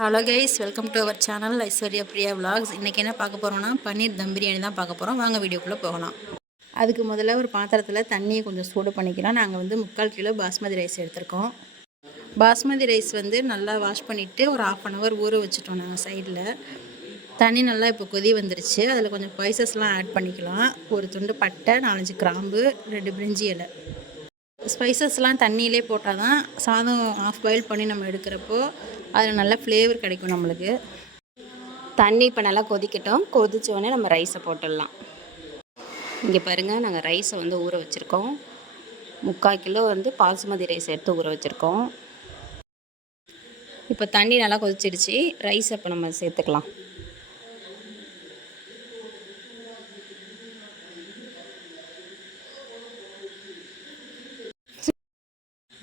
Hello guys, welcome to our channel Aishwarya Priya vlogs. இன்றைக்கி என்ன பார்க்க போகிறோம்னா பன்னீர் தம் பிரியாணி தான் பார்க்க போகிறோம். வாங்க வீடியோக்குள்ளே போகலாம். அதுக்கு முதல்ல ஒரு பாத்திரத்தில் தண்ணியை கொஞ்சம் சூடு பண்ணிக்கலாம். நாங்கள் 3/4 கிலோ பாஸ்மதி ரைஸ் எடுத்திருக்கோம். பாஸ்மதி ரைஸ் நல்லா வாஷ் பண்ணிவிட்டு ஒரு 1/2 hour ஊற வச்சுட்டோம் நாங்கள் சைடில். தண்ணி நல்லா இப்போ கொதி வந்துருச்சு. அதில் கொஞ்சம் ஸ்பைசஸ்லாம் ஆட் பண்ணிக்கலாம். ஒரு துண்டு பட்டை, 4-5 கிராம்பு, 2 பிரிஞ்சி இலை. ஸ்பைசஸ்லாம் தண்ணியிலே போட்டால் தான் சாதம் ஆஃப் பாயில் பண்ணி நம்ம எடுக்கிறப்போ அதில் நல்ல ஃப்ளேவர் கிடைக்கும் நம்மளுக்கு. தண்ணி இப்போ நல்லா கொதிக்கட்டும். கொதித்தோடனே நம்ம ரைஸை போட்டுடலாம். இங்கே பாருங்கள், நாங்கள் ரைஸை ஊற வச்சுருக்கோம். 3/4 கிலோ பாசுமதி ரைஸ் எடுத்து ஊற வச்சுருக்கோம். இப்போ தண்ணி நல்லா கொதிச்சிடுச்சு. ரைஸை இப்போ நம்ம சேர்த்துக்கலாம்.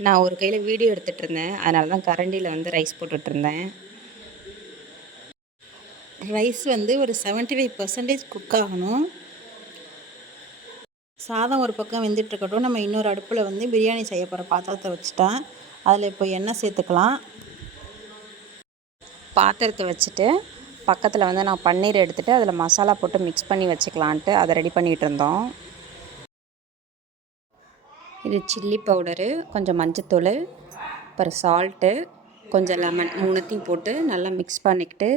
நான் ஒரு கையில் வீடியோ எடுத்துகிட்டு இருந்தேன், அதனால தான் கரண்டியில் ரைஸ் போட்டுட்ருந்தேன். ரைஸ் ஒரு 75% குக் ஆகணும். சாதம் ஒரு பக்கம் வெந்துட்டுருக்கட்டும். நம்ம இன்னொரு அடுப்பில் பிரியாணி செய்ய போகிற பாத்திரத்தை வச்சுட்டேன். அதில் இப்போ எண்ணெய் சேர்த்துக்கலாம். பாத்திரத்தை வச்சுட்டு பக்கத்தில் நான் பன்னீர் எடுத்துகிட்டு அதில் மசாலா போட்டு மிக்ஸ் பண்ணி வச்சுக்கலான்ட்டு அதை ரெடி பண்ணிகிட்டு இருந்தோம். இது சில்லி பவுடரு, கொஞ்சம் மஞ்சத்தூள், அப்புறம் சால்ட்டு, கொஞ்சம் லெமன், 3த்தையும் போட்டு நல்லா மிக்ஸ் பண்ணிக்கிட்டு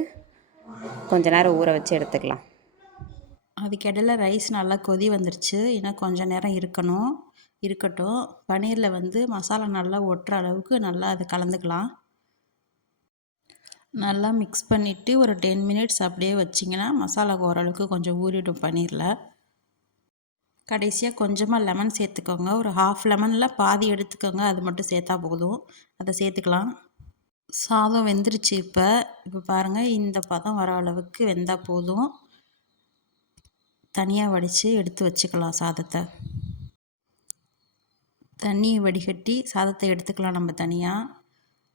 கொஞ்சம் நேரம் ஊற வச்சு எடுத்துக்கலாம். அதுக்கிடையில் ரைஸ் நல்லா கொதி வந்துருச்சு. இன்னும் கொஞ்சம் நேரம் இருக்கட்டும். பன்னீரில் மசாலா நல்லா ஒட்டுற அளவுக்கு நல்லா அதை கலந்துக்கலாம். நல்லா மிக்ஸ் பண்ணிவிட்டு ஒரு 10 minutes அப்படியே வச்சிங்கன்னா மசாலா ஓரளவுக்கு கொஞ்சம் ஊறிடும் பன்னீரில். கடைசியாக கொஞ்சமாக லெமன் சேர்த்துக்கோங்க. ஒரு 1/2 லெமனில் பாதி எடுத்துக்கோங்க. அது மட்டும் சேர்த்தா போதும். அதை சேர்த்துக்கலாம். சாதம் வெந்துருச்சு. இப்போ பாருங்கள், இந்த பதம் வர அளவுக்கு வெந்தால் போதும். தனியாக வடித்து எடுத்து வச்சுக்கலாம் சாதத்தை. தண்ணியை வடிகட்டி சாதத்தை எடுத்துக்கலாம் நம்ம தனியாக.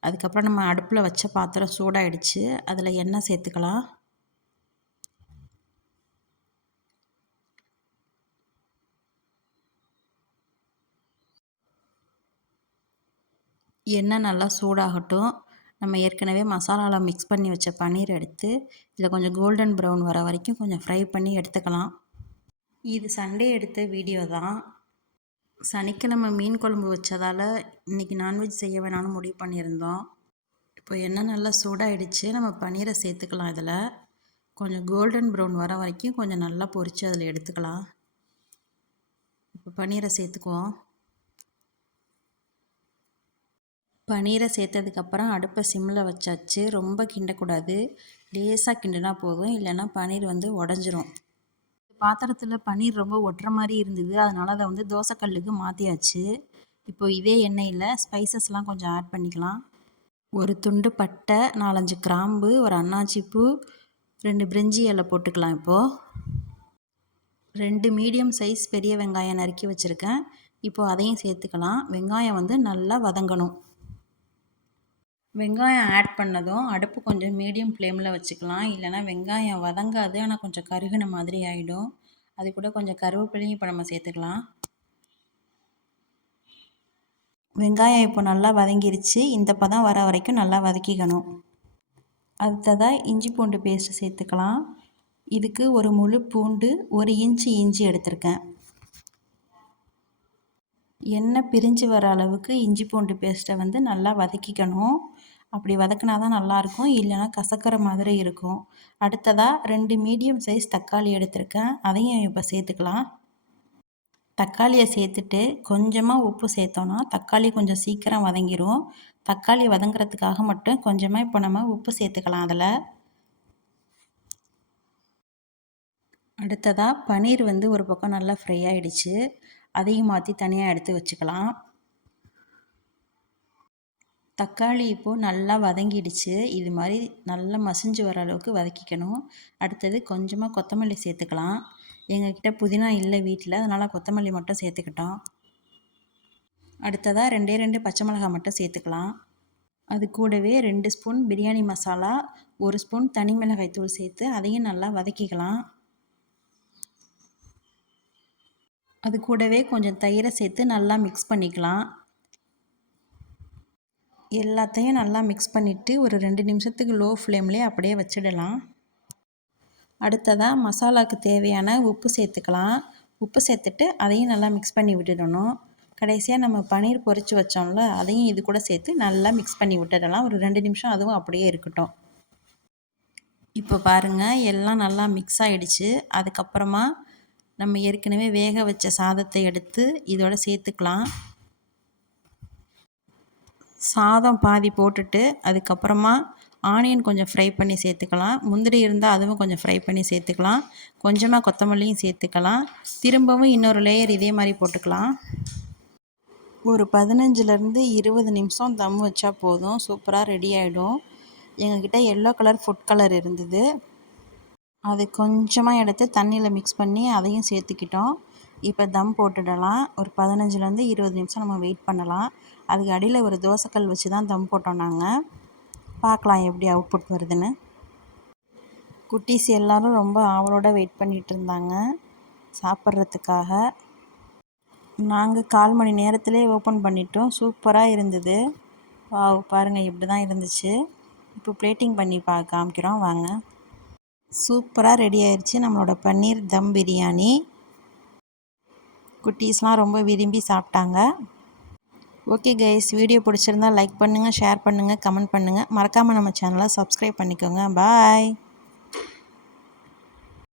அதுக்கப்புறம் நம்ம அடுப்பில் வச்ச பாத்திரம் சூடாகிடுச்சு. அதில் எண்ணெய் சேர்த்துக்கலாம். எண்ணெய் நல்லா சூடாகட்டும். நம்ம ஏற்கனவே மசாலாவில் மிக்ஸ் பண்ணி வச்ச பன்னீர் எடுத்து இதில் கொஞ்சம் கோல்டன் ப்ரௌன் வர வரைக்கும் கொஞ்சம் ஃப்ரை பண்ணி எடுத்துக்கலாம். இது சண்டே எடுத்த வீடியோ தான். சனிக்கிழமை மீன் குழம்பு வச்சதால் இன்றைக்கி நான்வெஜ் செய்ய வேணாம்னு முடிவு பண்ணியிருந்தோம். இப்போ எண்ணெய் நல்லா சூடாகிடுச்சு. நம்ம பன்னீரை சேர்த்துக்கலாம். இதில் கொஞ்சம் கோல்டன் ப்ரௌன் வர வரைக்கும் கொஞ்சம் நல்லா பொரித்து அதில் எடுத்துக்கலாம். இப்போ பன்னீரை சேர்த்துக்குவோம். பன்னீரை சேர்த்ததுக்கப்புறம் அடுப்பை சிம்மில் வச்சாச்சு. ரொம்ப கிண்டக்கூடாது, லேசாக கிண்டினா போதும், இல்லைன்னா பன்னீர் உடஞ்சிரும். பாத்திரத்தில் பன்னீர் ரொம்ப ஒட்டுற மாதிரி இருந்தது, அதனால் அதை தோசைக்கல்லுக்கு மாற்றியாச்சு. இப்போ இதே எண்ணெயில் ஸ்பைசஸ்லாம் கொஞ்சம் ஆட் பண்ணிக்கலாம். ஒரு துண்டு பட்டை, 4-5 கிராம்பு, ஒரு அன்னாச்சி பூ, 2 பிரிஞ்சி இலை போட்டுக்கலாம். இப்போது 2 மீடியம் சைஸ் பெரிய வெங்காயம் நறுக்கி வச்சுருக்கேன். இப்போது அதையும் சேர்த்துக்கலாம். வெங்காயம் நல்லா வதங்கணும். வெங்காயம் ஆட் பண்ணதும் அடுப்பு கொஞ்சம் மீடியம் ஃப்ளேமில் வச்சுக்கலாம். இல்லைனா வெங்காயம் வதங்காது, ஆனால் கொஞ்சம் கருகின மாதிரி ஆகிடும். அது கூட கொஞ்சம் கருவேப்பிலையும் இப்போ நம்ம சேர்த்துக்கலாம். வெங்காயம் இப்போ நல்லா வதங்கிருச்சு. இந்த பதம் வர வரைக்கும் நல்லா வதக்கிக்கணும். அடுத்ததாக இஞ்சி பூண்டு பேஸ்ட்டு சேர்த்துக்கலாம். இதுக்கு ஒரு முழு பூண்டு, 1 இன்ச்சு இஞ்சி எடுத்திருக்கேன். எண்ணெய் பிரிஞ்சு வர அளவுக்கு இஞ்சி பூண்டு பேஸ்ட்டை நல்லா வதக்கிக்கணும். அப்படி வதக்கினா தான் நல்லாயிருக்கும், இல்லைனா கசக்கிற மாதிரி இருக்கும். அடுத்ததாக 2 மீடியம் சைஸ் தக்காளி எடுத்திருக்கேன். அதையும் இப்போ சேர்த்துக்கலாம். தக்காளியை சேர்த்துட்டு கொஞ்சமாக உப்பு சேர்த்தோன்னா தக்காளி கொஞ்சம் சீக்கிரம் வதங்கிடும். தக்காளி வதங்குறதுக்காக மட்டும் கொஞ்சமாக இப்போ நம்ம உப்பு சேர்த்துக்கலாம். அதில் அடுத்ததாக பன்னீர் ஒரு பக்கம் நல்லா ஃப்ரை ஆகிடுச்சு. அதையும் மாற்றி தனியாக எடுத்து வச்சுக்கலாம். தக்காளி இப்போது நல்லா வதங்கிடுச்சு. இது மாதிரி நல்லா மசிஞ்சு வர அளவுக்கு வதக்கிக்கணும். அடுத்தது கொஞ்சமாக கொத்தமல்லி சேர்த்துக்கலாம். எங்கக்கிட்ட புதினா இல்லை வீட்டில், அதனால் கொத்தமல்லி மட்டும் சேர்த்துக்கிட்டோம். அடுத்ததாக 2 பச்சை மிளகாய் மட்டும் சேர்த்துக்கலாம். அது கூடவே 2 ஸ்பூன் பிரியாணி மசாலா, 1 ஸ்பூன் தனி மிளகாய் தூள் சேர்த்து அதையும் நல்லா வதக்கிக்கலாம். அது கூடவே கொஞ்சம் தயிரை சேர்த்து நல்லா மிக்ஸ் பண்ணிக்கலாம். எல்லாத்தையும் நல்லா மிக்ஸ் பண்ணிவிட்டு ஒரு 2 நிமிஷத்துக்கு லோ ஃப்ளேம்லேயே அப்படியே வச்சிடலாம். அடுத்ததாக மசாலாவுக்கு தேவையான உப்பு சேர்த்துக்கலாம். உப்பு சேர்த்துட்டு அதையும் நல்லா மிக்ஸ் பண்ணி விட்டுடணும். கடைசியாக நம்ம பன்னீர் பொரித்து வச்சோம்ல, அதையும் இது கூட சேர்த்து நல்லா மிக்ஸ் பண்ணி விட்டுடலாம். ஒரு 2 நிமிஷம் அதுவும் அப்படியே இருக்கட்டும். இப்போ பாருங்கள், எல்லாம் நல்லா மிக்ஸ் ஆகிடுச்சு. அதுக்கப்புறமா நம்ம ஏற்கனவே வேக வச்ச சாதத்தை எடுத்து இதோட சேர்த்துக்கலாம். சாதம் பாதி போட்டுட்டு அதுக்கப்புறமா ஆனியன் கொஞ்சம் ஃப்ரை பண்ணி சேர்த்துக்கலாம். முந்திரி இருந்தால் அதுவும் கொஞ்சம் ஃப்ரை பண்ணி சேர்த்துக்கலாம். கொஞ்சமாக கொத்தமல்லியும் சேர்த்துக்கலாம். திரும்பவும் இன்னொரு லேயர் இதே மாதிரி போட்டுக்கலாம். ஒரு 15லேருந்து 20 நிமிஷம் தம் வச்சா போதும். சூப்பராக ரெடி ஆகிடும். எங்ககிட்ட எல்லோ கலர் ஃபுட் கலர் இருந்தது. அது கொஞ்சமாக எடுத்து தண்ணியில் மிக்ஸ் பண்ணி அதையும் சேர்த்துக்கிட்டோம். இப்போ தம் போட்டுடலாம். ஒரு 15லேருந்து 20 நிமிஷம் நம்ம வெயிட் பண்ணலாம். அதுக்கு அடியில் ஒரு தோசைக்கல் வச்சு தான் தம் போட்டோம் நாங்கள். பார்க்கலாம் எப்படி அவுட்புட் வருதுன்னு. குட்டீஸ் எல்லோரும் ரொம்ப ஆவலோடு வெயிட் பண்ணிகிட்டு இருந்தாங்க சாப்பிட்றதுக்காக. நாங்கள் 1/4 மணி நேரத்திலே ஓப்பன் பண்ணிட்டோம். சூப்பராக இருந்தது. வாவ், பாருங்கள் இப்படி தான் இருந்துச்சு. இப்போ பிளேட்டிங் பண்ணி காமிக்கிறோம் வாங்க. சூப்பராக ரெடி ஆயிடுச்சு நம்மளோட பன்னீர் தம் பிரியாணி. குட்டீஸ்லாம் ரொம்ப விரும்பி சாப்பிட்டாங்க. ஓகே கைஸ், வீடியோ பிடிச்சிருந்தா லைக் பண்ணுங்கள், ஷேர் பண்ணுங்கள், கமெண்ட் பண்ணுங்கள். மறக்காமல் நம்ம சேனலை சப்ஸ்கிரைப் பண்ணிக்கோங்க. பாய்.